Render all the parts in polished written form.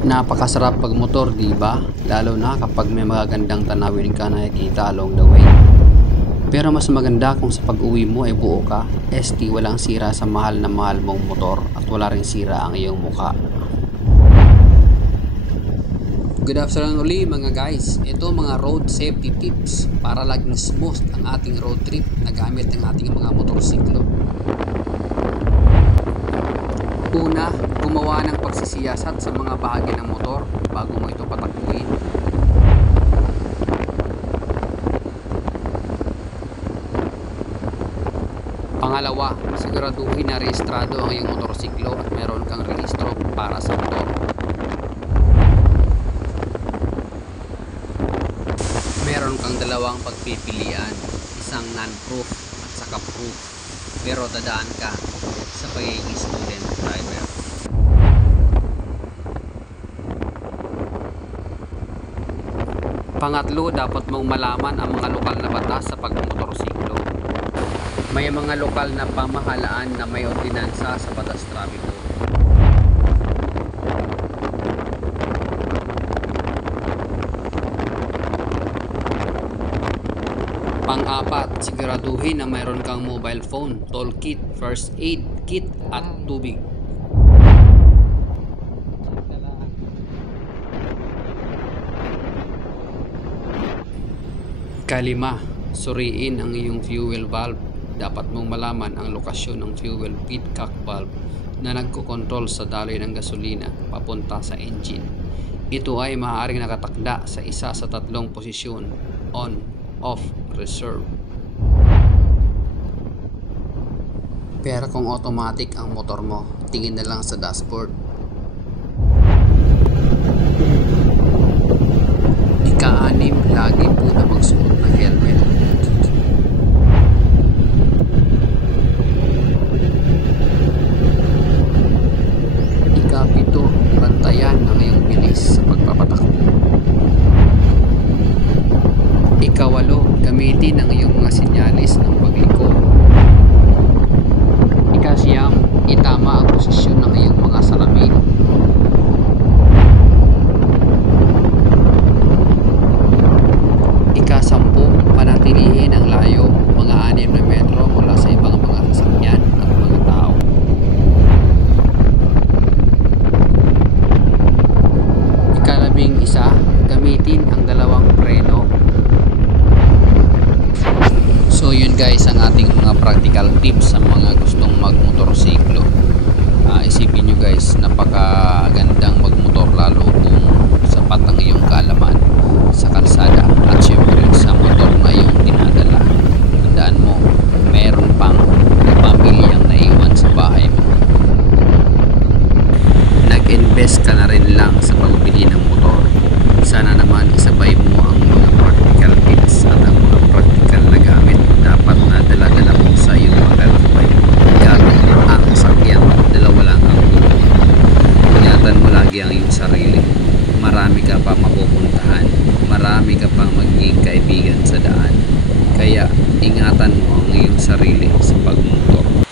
Napakasarap pagmotor, di ba? Lalo na kapag may magagandang tanawin ka nakikita along the way. Pero mas maganda kung sa pag-uwi mo ay buo ka, ST walang sira sa mahal na mahal mong motor at wala ring sira ang iyong mukha. Good afternoon uli mga guys. Ito mga road safety tips para laging smooth ang ating road trip na gamit ng ating mga motorsiklo. Una, gumawa ng pagsisiyasat sa mga bahagi ng motor bago mo ito patakbuhin. Pangalawa, siguraduhin na rehistrado ang iyong motorsiklo at meron kang rehistro para sa motor. Meron kang dalawang pagpipilian, isang non-proof at saka proof, pero dadaan ka sa pagiging student driver. Pangatlo, dapat mong malaman ang mga lokal na batas sa pagmotorsiklo. May mga lokal na pamahalaan na may ordinansa sa batas trapiko. Pang-apat, siguraduhin na mayroon kang mobile phone, toolkit, first aid kit at tubig. Kalima, suriin ang iyong fuel valve. Dapat mong malaman ang lokasyon ng fuel feedcock valve na nagkokontrol sa daloy ng gasolina papunta sa engine. Ito ay maaaring nakatakda sa isa sa tatlong posisyon: on, off, reserve. Pero kung automatic ang motor mo, tingin na lang sa dashboard. Ika-anim, lagi po na magsuot ng helmet. Ika-pito, bantayan ang iyong bilis sa pagpapatakbo. Ika-walo, gamitin ang iyong mga sinyalis ng pagliko. Ika-siyam, itama ang posisyon ng iyong mga salamin. Ika-sampu, panatilihin ang layo, mga 6 na metro mula sa ibang mga sasakyan at mga tao. Ika-11, gamitin ang dalawang preno. So yun guys ang ating mga practical tips sa mga gustong magmotorsiklo. Isipin nyo guys, napakagandang magmotor lalo kung sapat ang iyong kaalaman sa kalsada at syempre sa motor na iyong dinadala. Tandaan mo, meron pang pamilyang naiwan sa bahay mo. Nag-invest ka na rin lang sa pagbili ng motor. Sana naman isabay mo ang mga practical tips at ang mga practical na gamit dapat na dala-dala mo sa iyong paglalakbay. Gamit ang sasakyan, dalawa lang ang gulo. Ingatan mo lagi ang iyong sarili. Marami ka pa mapupuntahan, marami ka pang magiging kaibigan sa daan. Kaya ingatan mo ang iyong sarili sa pagmotor.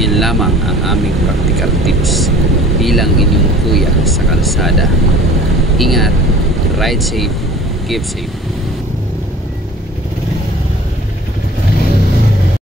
Yan lamang ang aming practical tips bilang inyong kuya sa kalsada. Ingat, ride safe, keep safe.